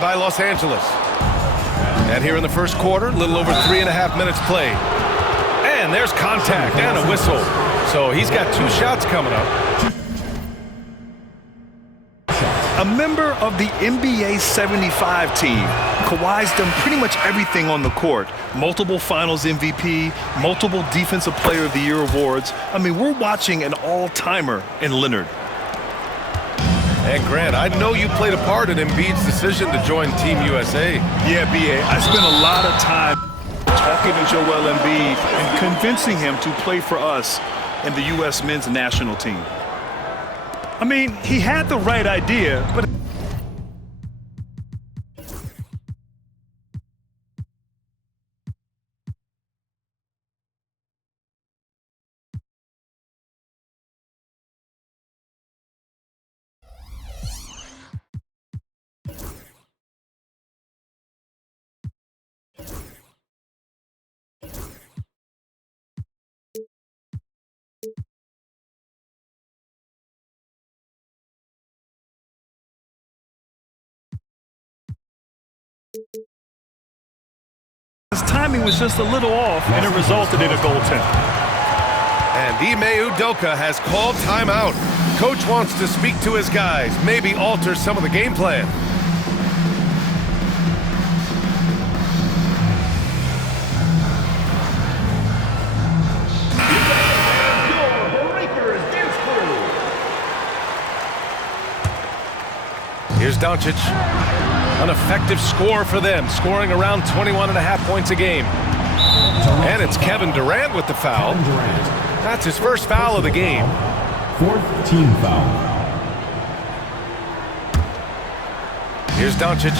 by Los Angeles. And here in the first quarter, a little over 3.5 minutes played. And there's contact and a whistle. So he's got 2 shots coming up. A member of the NBA 75 team, Kawhi's done pretty much everything on the court. Multiple Finals MVP, multiple Defensive Player of the Year awards. I mean, we're watching an all-timer in Leonard. And Grant, I know you played a part in Embiid's decision to join Team USA. Yeah, B.A., I spent a lot of time talking to Joel Embiid and convincing him to play for us in the U.S. men's national team. I mean, he had the right idea, but... His timing was just a little off, and it resulted in a goaltend. And Ime Udoka has called timeout. Coach wants to speak to his guys, maybe alter some of the game plan. Here's Doncic. An effective score for them, scoring around 21.5 points a game. And it's Kevin Durant with the foul. That's his first foul of the game. 4th team foul. Here's Doncic.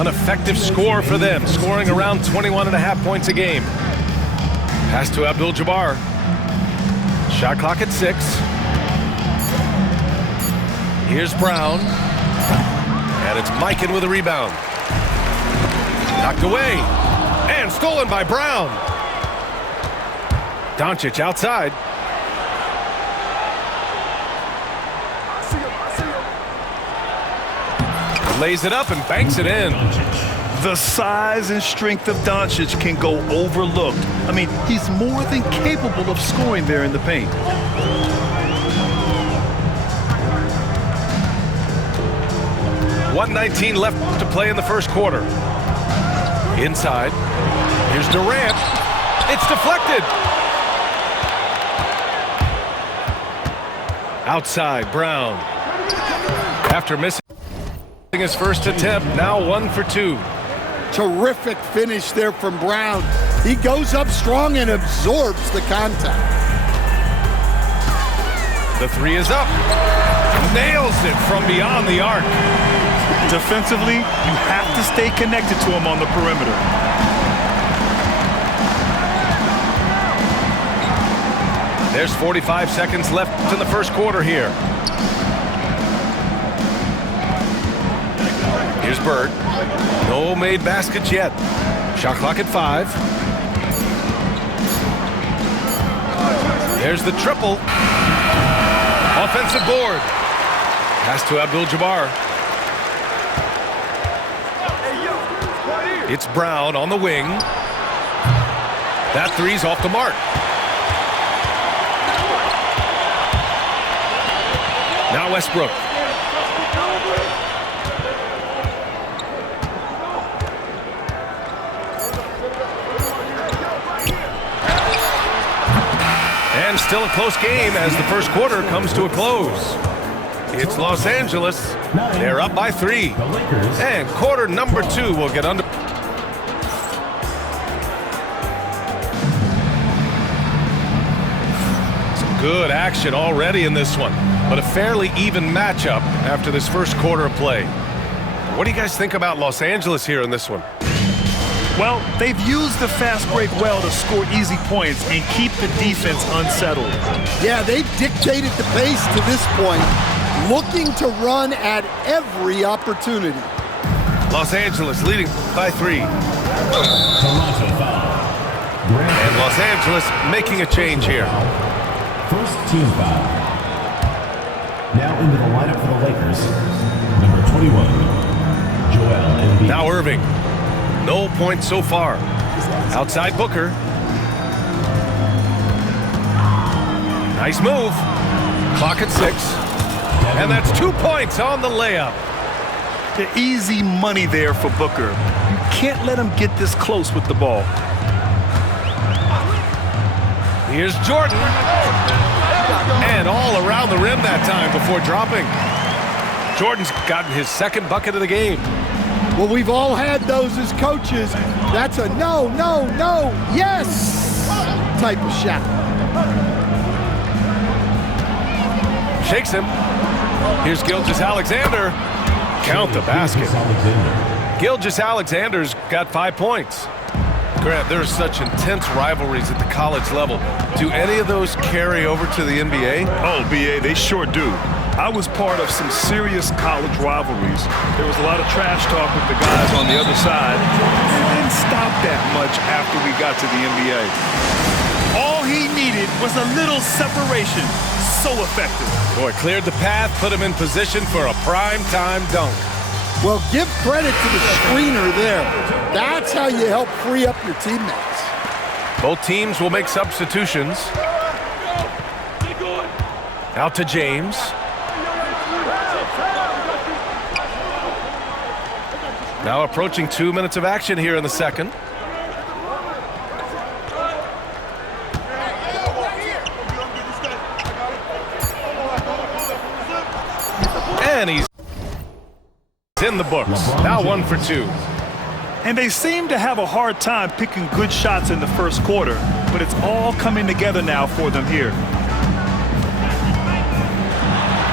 An effective score for them, scoring around 21.5 points a game. Pass to Abdul-Jabbar. Shot clock at 6. Here's Brown. And it's Mikan with a rebound. Knocked away. And stolen by Brown. Doncic outside. Lays it up and banks it in. The size and strength of Doncic can go overlooked. I mean, he's more than capable of scoring there in the paint. .119 left to play in the first quarter. Inside. Here's Durant. It's deflected. Outside, Brown. After missing his first attempt, now 1 for 2. Terrific finish there from Brown. He goes up strong and absorbs the contact. The 3 is up. Nails it from beyond the arc. Defensively, you have to stay connected to him on the perimeter. There's 45 seconds left in the first quarter here. Here's Bird. No made baskets yet. Shot clock at 5. There's the triple. Offensive board. Pass to Abdul-Jabbar. It's Brown on the wing. That 3's off the mark. Now Westbrook. And still a close game as the first quarter comes to a close. It's Los Angeles. They're up by 3. And quarter number 2 will get under. Some good action already in this one, but a fairly even matchup after this first quarter of play. What do you guys think about Los Angeles here in this one? Well, they've used the fast break well to score easy points and keep the defense unsettled. Yeah, they've dictated the pace to this point, looking to run at every opportunity. Los Angeles leading by 3. Toronto foul. And Los Angeles making a change here. 1st team foul. Now into the lineup for the Lakers, number 21, Irving. No points so far. Outside Booker. Nice move. Clock at 6. And that's 2 points on the layup. The easy money there for Booker. You can't let him get this close with the ball. Here's Jordan. And all around the rim that time before dropping. Jordan's gotten his second bucket of the game. Well, we've all had those as coaches. That's a no, no, no, yes type of shot. Shakes him. Here's Gilgeous-Alexander. Count the basket. Gilgeous-Alexander's got 5 points. Grant, there are such intense rivalries at the college level. Do any of those carry over to the NBA? Oh, BA, they sure do. I was part of some serious college rivalries. There was a lot of trash talk with the guys on the other side. It didn't stop that much after we got to the NBA. All he needed was a little separation. So effective. Boy, cleared the path, put him in position for a prime-time dunk. Well, give credit to the screener there. That's how you help free up your teammates. Both teams will make substitutions. Out to James. Now approaching 2 minutes of action here in the second. And he's in the books. Now 1 for 2. And they seem to have a hard time picking good shots in the first quarter, but it's all coming together now for them here.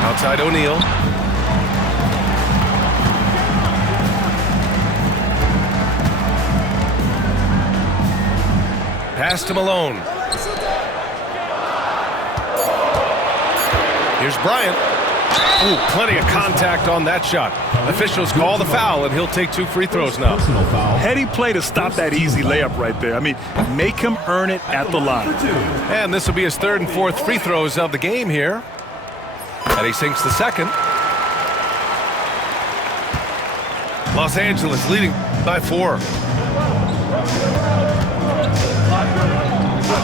Outside O'Neal. Pass to Malone. Here's Bryant. Ooh, plenty of contact on that shot. Officials call the foul, and he'll take 2 free throws now. Heady play to stop that easy layup right there. I mean, make him earn it at the line. And this will be his 3rd and 4th free throws of the game here. And he sinks the second. Los Angeles leading by 4.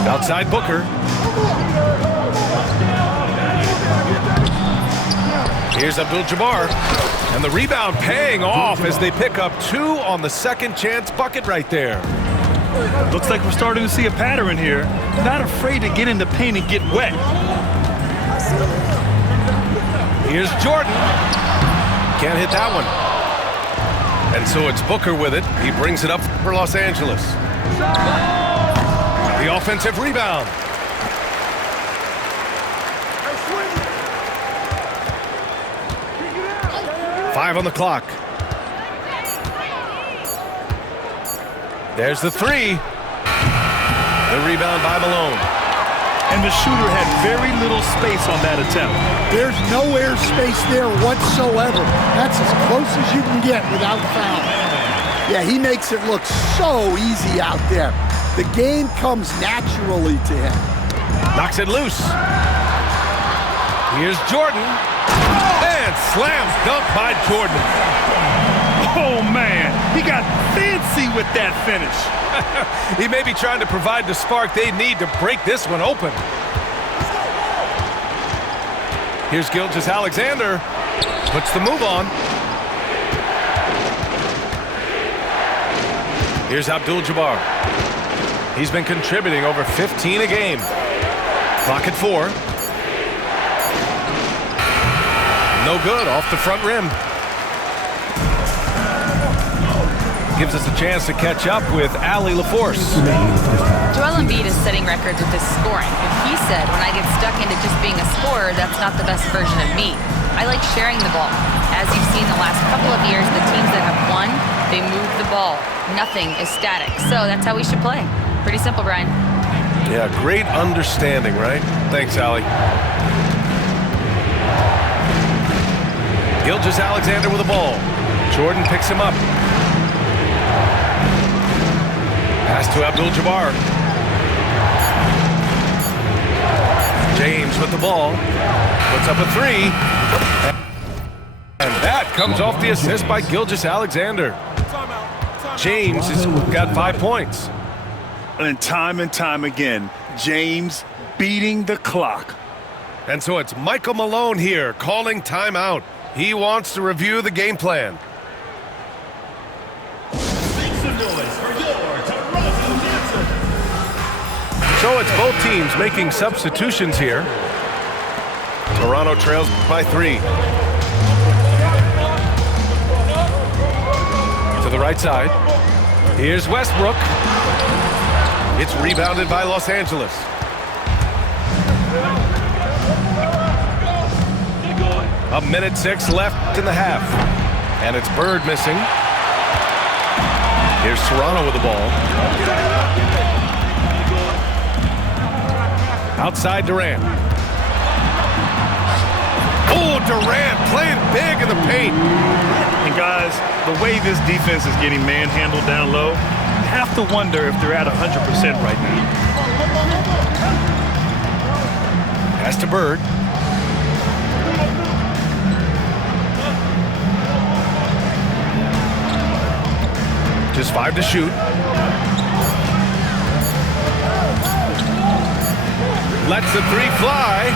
Outside Booker. Here's Abdul-Jabbar. And the rebound paying off as they pick up 2 on the second chance bucket right there. Looks like we're starting to see a pattern here. Not afraid to get in the paint and get wet. Here's Jordan. Can't hit that one. And so it's Booker with it. He brings it up for Los Angeles. The offensive rebound. Five on the clock. There's the 3. The rebound by Malone. And the shooter had very little space on that attempt. There's no air space there whatsoever. That's as close as you can get without foul. Yeah, he makes it look so easy out there. The game comes naturally to him. Knocks it loose. Here's Jordan. And slams dunk by Jordan. Oh, man. He got fancy with that finish. He may be trying to provide the spark they need to break this one open. Here's Gilgeous-Alexander. Puts the move on. Here's Abdul-Jabbar. He's been contributing over 15 a game. Clock at 4. No good, off the front rim. Gives us a chance to catch up with Allie LaForce. Joel Embiid is setting records with his scoring. But he said, when I get stuck into just being a scorer, that's not the best version of me. I like sharing the ball. As you've seen the last couple of years, the teams that have won, they move the ball. Nothing is static. So that's how we should play. Pretty simple, Brian. Yeah, great understanding, right? Thanks, Allie. Gilgeous-Alexander with the ball. Jordan picks him up. Pass to Abdul-Jabbar. James with the ball. Puts up a 3. And that comes off the assist by Gilgeous-Alexander. James has got 5 points. And time again, James beating the clock. And so it's Michael Malone here calling timeout. He wants to review the game plan. Make some noise for your Toronto Dancer. So it's both teams making substitutions here. Toronto trails by 3. To the right side. Here's Westbrook. It's rebounded by Los Angeles. A minute 6 left in the half. And it's Bird missing. Here's Toronto with the ball. Outside Durant. Oh, Durant playing big in the paint. And guys, the way this defense is getting manhandled down low, you have to wonder if they're at 100% right now. Pass to Bird. Just 5 to shoot. Lets the 3 fly.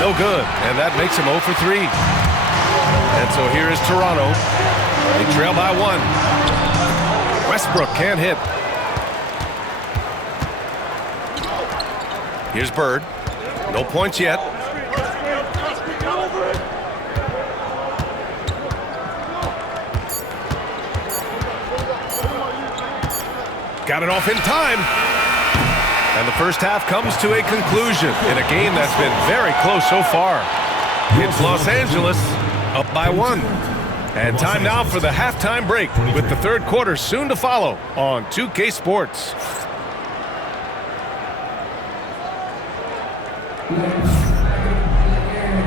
No good. And that makes him 0 for 3. And so here is Toronto. They trail by 1. Westbrook can't hit. Here's Bird. No points yet. Got it off in time. And the first half comes to a conclusion in a game that's been very close so far. It's Los Angeles up by 1. And time now for the halftime break with the third quarter soon to follow on 2K Sports.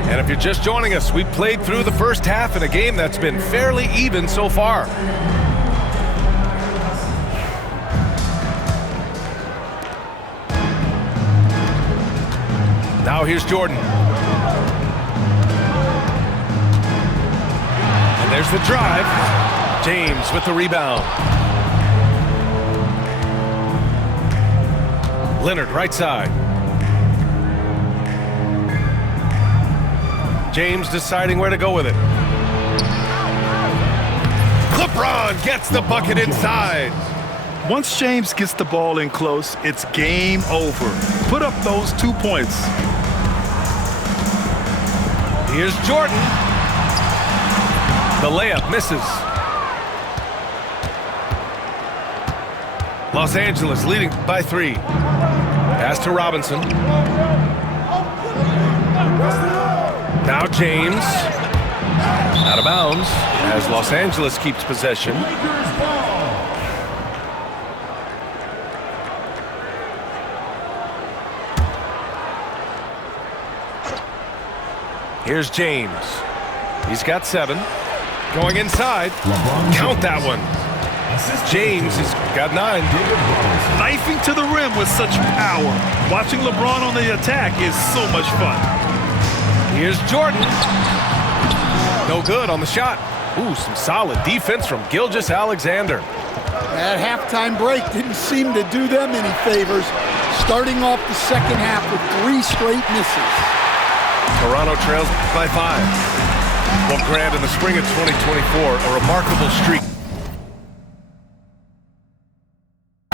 And if you're just joining us, we played through the first half in a game that's been fairly even so far. Now here's Jordan. And there's the drive. James with the rebound. Leonard right side. James deciding where to go with it. LeBron gets the bucket inside. Once James gets the ball in close, it's game over. Put up those 2 points. Here's Jordan. The layup misses. Los Angeles leading by 3. Pass to Robinson. Now James. Out of bounds as Los Angeles keeps possession. Here's James. He's got 7. Going inside. Count that one. James has got 9. Knifing to the rim with such power. Watching LeBron on the attack is so much fun. Here's Jordan. No good on the shot. Ooh, some solid defense from Gilgeous-Alexander. That halftime break didn't seem to do them any favors, starting off the second half with 3 straight misses. Toronto trails by 5. Well, Grant, in the spring of 2024, a remarkable streak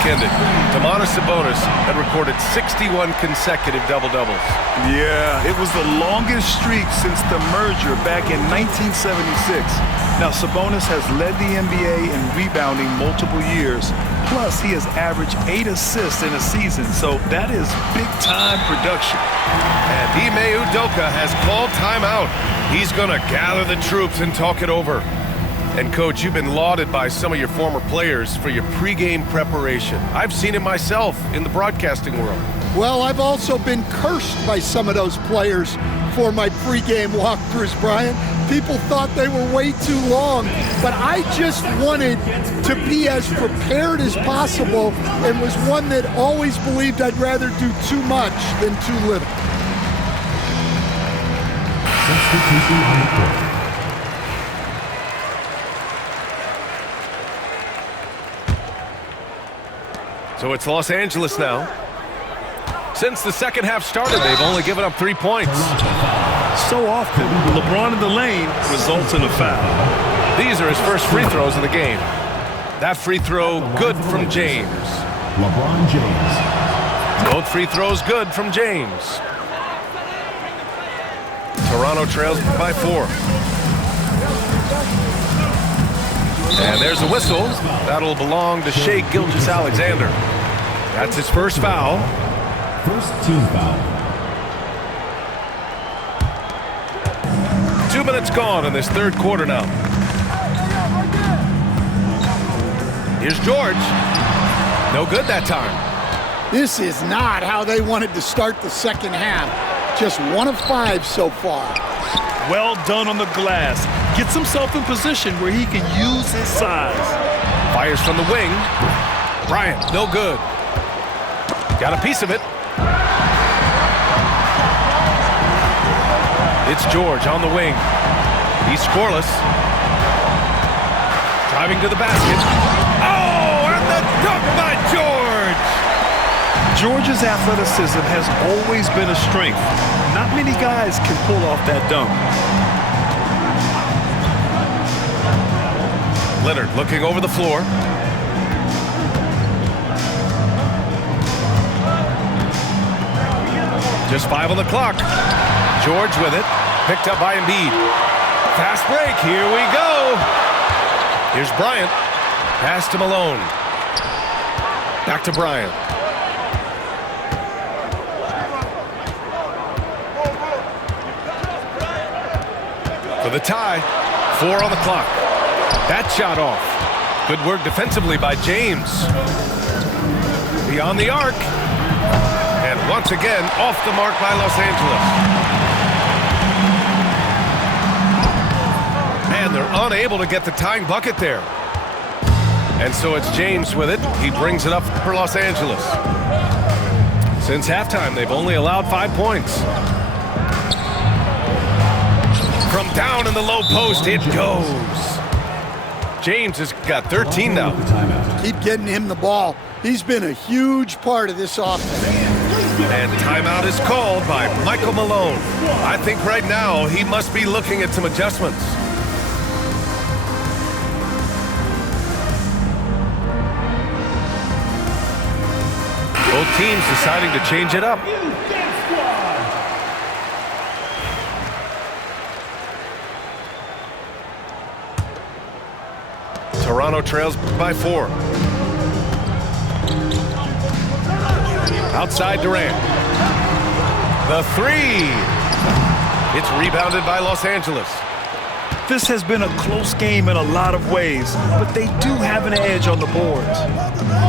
ended. Domantas Sabonis had recorded 61 consecutive double-doubles. Yeah, it was the longest streak since the merger back in 1976. Now, Sabonis has led the NBA in rebounding multiple years. Plus, he has averaged 8 assists in a season, so that is big-time production. And Ime Udoka has called timeout. He's going to gather the troops and talk it over. And, Coach, you've been lauded by some of your former players for your pregame preparation. I've seen it myself in the broadcasting world. Well, I've also been cursed by some of those players for my pregame walkthroughs, Brian. People thought they were way too long, but I just wanted to be as prepared as possible and was one that always believed I'd rather do too much than too little. Substitution on the court. So it's Los Angeles now. Since the second half started, they've only given up 3 points. So often, LeBron in the lane results in a foul. These are his first free throws of the game. That free throw good from James. LeBron James. Both free throws good from James. Toronto trails by 4. And there's a whistle. That'll belong to Shai Gilgeous-Alexander. That's his first foul. First team foul. 2 minutes gone in this third quarter now. Here's George. No good that time. This is not how they wanted to start the second half. Just 1 of 5 so far. Well done on the glass. Gets himself in position where he can use his size. Fires from the wing. Bryant, no good. Got a piece of it. It's George on the wing. He's scoreless. Driving to the basket. Oh, and the dunk by George! George's athleticism has always been a strength. Not many guys can pull off that dunk. Leonard looking over the floor. Just 5 on the clock. George with it. Picked up by Embiid. Fast break. Here we go. Here's Bryant. Pass to Malone. Back to Bryant. For the tie. 4 on the clock. That shot off. Good work defensively by James. Beyond the arc. And once again, off the mark by Los Angeles. And they're unable to get the tying bucket there. And so it's James with it. He brings it up for Los Angeles. Since halftime, they've only allowed 5 points. From down in the low post, it goes. James has got 13 now. Keep getting him the ball. He's been a huge part of this offense. And timeout is called by Michael Malone. I think right now he must be looking at some adjustments. Both teams deciding to change it up. Toronto trails by 4. Outside Durant. The 3. It's rebounded by Los Angeles. This has been a close game in a lot of ways, but they do have an edge on the boards.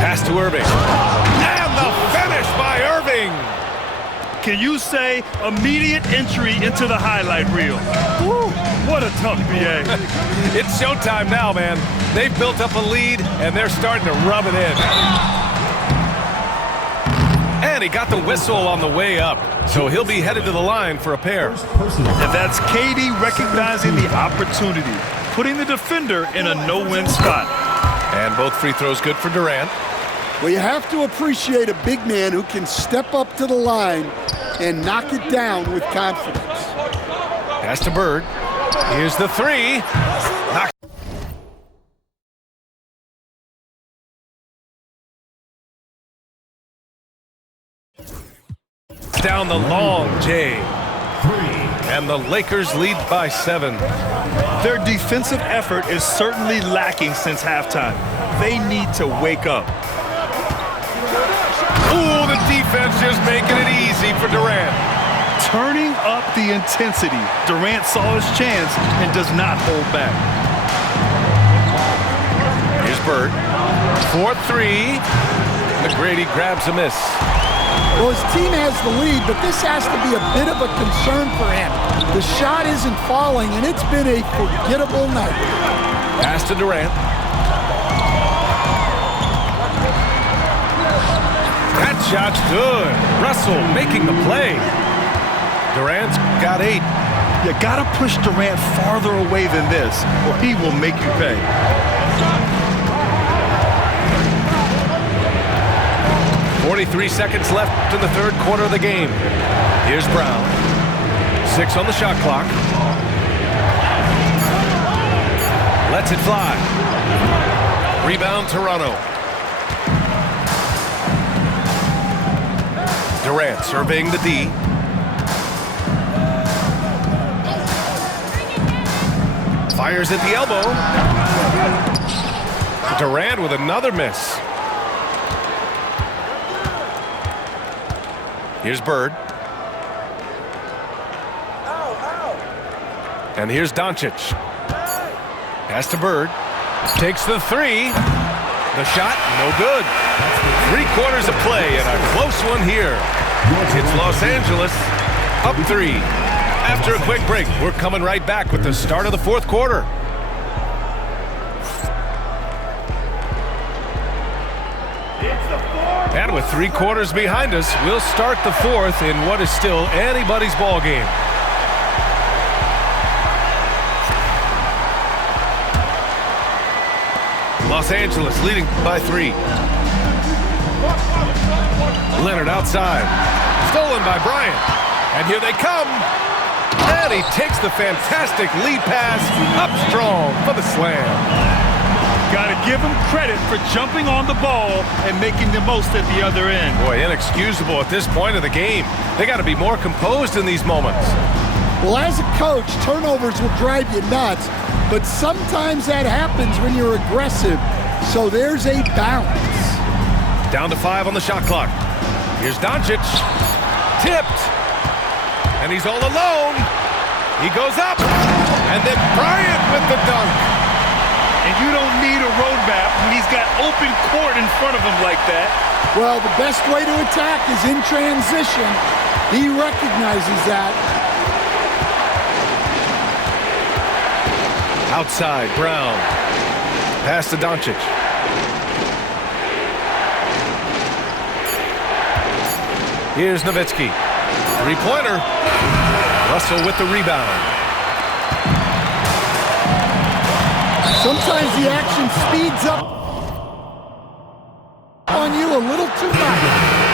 Pass to Irving. And the finish by Irving. Can you say immediate entry into the highlight reel? Woo, what a tough BA. It's showtime now, man. They've built up a lead, and they're starting to rub it in. And he got the whistle on the way up, so he'll be headed to the line for a pair. And that's KD recognizing the opportunity, putting the defender in a no-win spot. And both free throws good for Durant. Well, you have to appreciate a big man who can step up to the line and knock it down with confidence. Pass to Bird. Here's the 3. Knock. Down the long J. And the Lakers lead by 7. Their defensive effort is certainly lacking since halftime. They need to wake up. Ooh, the defense just making it easy for Durant. Turning up the intensity. Durant saw his chance and does not hold back. Here's Bird. 4-3. McGrady grabs a miss. Well, his team has the lead, but this has to be a bit of a concern for him. The shot isn't falling, and it's been a forgettable night. Pass to Durant. That shot's good. Russell making the play. Durant's got 8. You gotta push Durant farther away than this, or he will make you pay. 23 seconds left in the third quarter of the game. Here's Brown. 6 on the shot clock. Lets it fly. Rebound, Toronto. Durant surveying the D. Fires at the elbow. Durant with another miss. Here's Bird. And here's Doncic. Pass to Bird. Takes the three. The shot, no good. 3 quarters of play and a close one here. It's Los Angeles up 3. After a quick break, we're coming right back with the start of the fourth quarter. And with 3 quarters behind us, we'll start the fourth in what is still anybody's ball game. Los Angeles leading by 3. Leonard outside. Stolen by Bryant. And here they come. And he takes the fantastic lead pass up strong for the slam. Got to give him credit for jumping on the ball and making the most at the other end. Boy, inexcusable at this point of the game. They got to be more composed in these moments. Well, as a coach, turnovers will drive you nuts, but sometimes that happens when you're aggressive. So there's a balance. Down to 5 on the shot clock. Here's Doncic. Tipped. And he's all alone. He goes up. And then Bryant with the dunk. And you don't need a roadmap when he's got open court in front of him like that. Well, the best way to attack is in transition. He recognizes that. Outside, Brown. Pass to Doncic. Here's Nowitzki. 3-pointer. Russell with the rebound. Sometimes the action speeds up on you a little too much.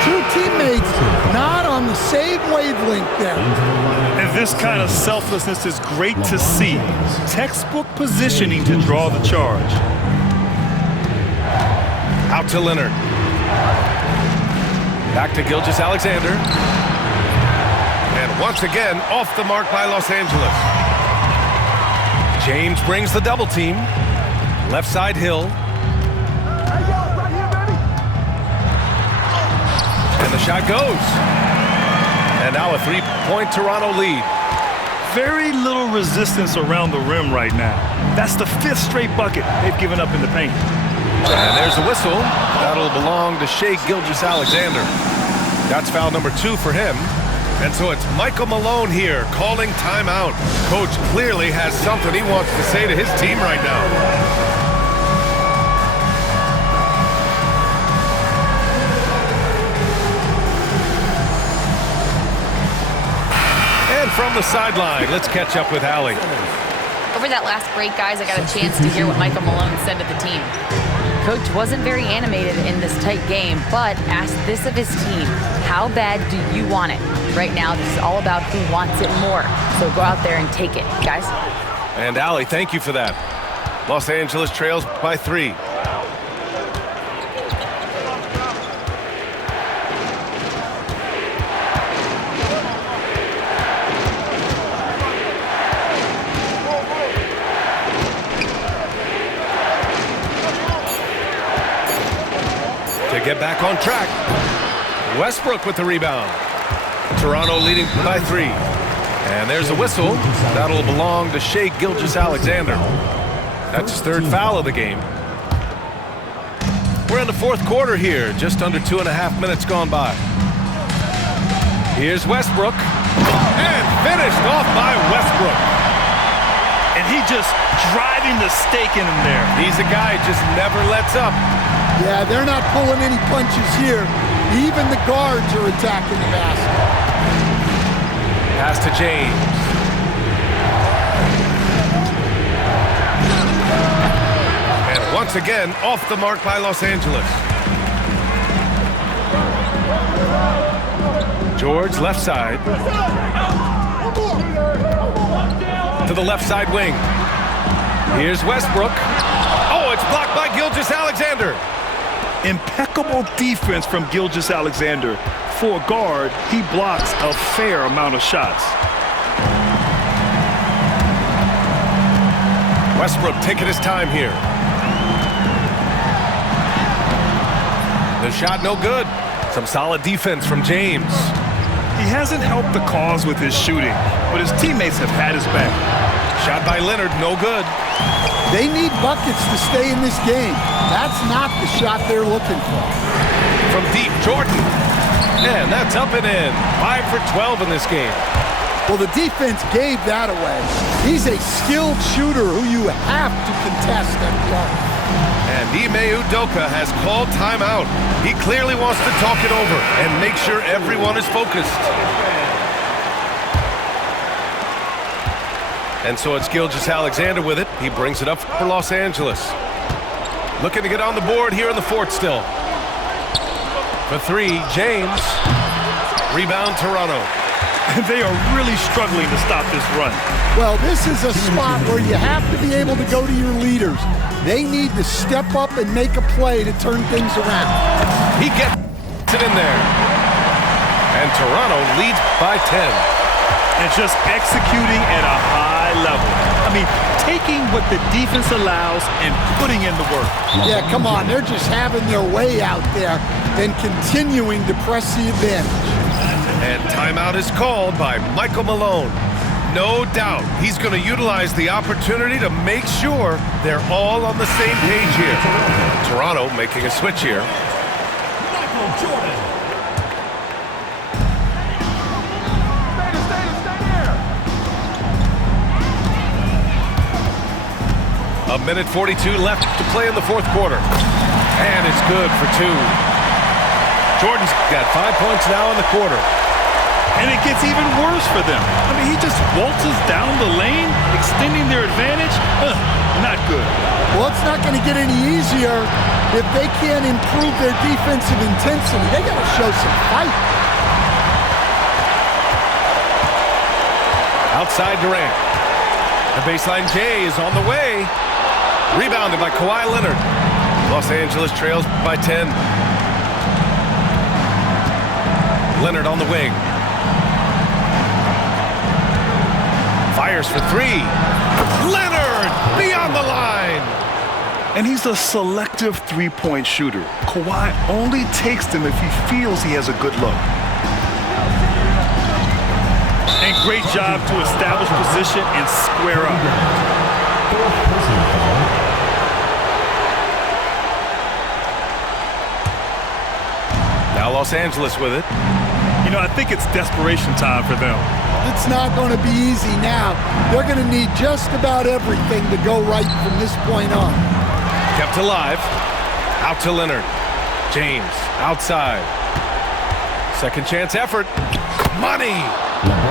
2 teammates not on the same wavelength there. And this kind of selflessness is great to see. Textbook positioning to draw the charge. Out to Leonard. Back to Gilgeous-Alexander. And once again, off the mark by Los Angeles. James brings the double team. Left side, Hill. And the shot goes. And now a 3-point Toronto lead. Very little resistance around the rim right now. That's the 5th straight bucket they've given up in the paint. And there's a whistle. That'll belong to Shai Gilgeous-Alexander. That's foul number 2 for him. And so it's Michael Malone here calling timeout. Coach clearly has something he wants to say to his team right now. And from the sideline, let's catch up with Allie. Over that last break, guys, I got a chance to hear what Michael Malone said to the team. Coach wasn't very animated in this tight game, but asked this of his team: how bad do you want it? Right now, this is all about who wants it more. So go out there and take it, guys. And Allie, thank you for that. Los Angeles trails by 3. To get back on track, Westbrook with the rebound. Toronto leading by 3. And there's a whistle. That'll belong to Shai Gilgeous-Alexander. That's his 3rd foul of the game. We're in the fourth quarter here, just under 2.5 minutes gone by. Here's Westbrook. And finished off by Westbrook. And he just driving the stake in him there. He's a guy who just never lets up. Yeah, they're not pulling any punches here. Even the guards are attacking the basket. Pass to James. And once again, off the mark by Los Angeles. George, left side. To the left side wing. Here's Westbrook. Oh, it's blocked by Gilgeous-Alexander. Impeccable defense from Gilgeous-Alexander. For a guard, he blocks a fair amount of shots. Westbrook taking his time here. The shot no good. Some solid defense from James. He hasn't helped the cause with his shooting, but his teammates have had his back. Shot by Leonard, no good. They need buckets to stay in this game. That's not the shot they're looking for. From deep, Jordan. And that's up and in. 5 for 12 in this game. Well, the defense gave that away. He's a skilled shooter who you have to contest and block. And Ime Udoka has called timeout. He clearly wants to talk it over and make sure everyone is focused. And so it's Gilgeous-Alexander with it. He brings it up for Los Angeles. Looking to get on the board here in the fourth still. For three, James. Rebound, Toronto. They are really struggling to stop this run. Well, this is a spot where you have to be able to go to your leaders. They need to step up and make a play to turn things around. He gets it in there. And Toronto leads by 10. And just executing at a high level. I mean, taking what the defense allows and putting in the work. Yeah, come on. They're just having their way out there and continuing to press the advantage. And timeout is called by Michael Malone. No doubt he's going to utilize the opportunity to make sure they're all on the same page here. Toronto making a switch here. Michael Jordan. A minute 42 left to play in the fourth quarter. And it's good for two. Jordan's got 5 points now in the quarter. And it gets even worse for them. I mean, he just waltzes down the lane, extending their advantage. Not good. Well, it's not going to get any easier if they can't improve their defensive intensity. They got to show some fight. Outside Durant. The baseline J is on the way. Rebounded by Kawhi Leonard. Los Angeles trails by 10. Leonard on the wing. Fires for three. Leonard beyond the line. And he's a selective three-point shooter. Kawhi only takes them if he feels he has a good look. And great job to establish position and square up. Now Los Angeles with it. You know, I think it's desperation time for them. It's not going to be easy now. They're going to need just about everything to go right from this point on. Kept alive. Out to Leonard. James outside. Second chance effort. Money.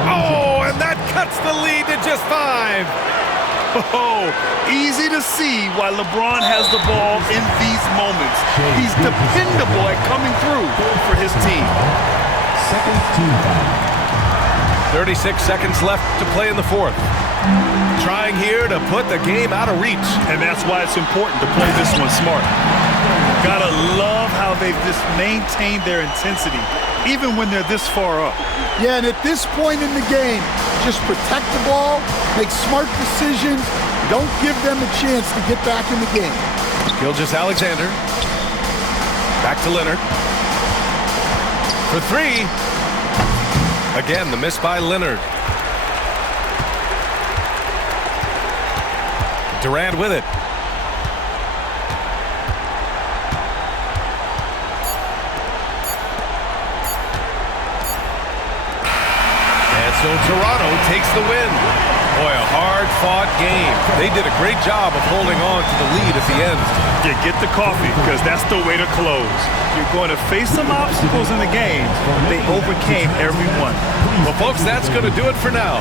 Oh, and that cuts the lead to just 5. Oh, easy to see why LeBron has the ball in these moments. He's dependable at coming through for his team. 36 seconds left to play in the fourth. Trying here to put the game out of reach. And that's why it's important to play this one smart. Gotta love how they've just maintained their intensity, even when they're this far up. Yeah, and at this point in the game, just protect the ball, make smart decisions, don't give them a chance to get back in the game. Gilgeous-Alexander. Back to Leonard. For three. Again, the miss by Leonard. Durant with it. And so Toronto takes the win. Boy, a hard-fought game. They did a great job of holding on to the lead at the end. You get the coffee, because that's the way to close. You're going to face some obstacles in the game. They overcame every one. Well, folks, that's going to do it for now.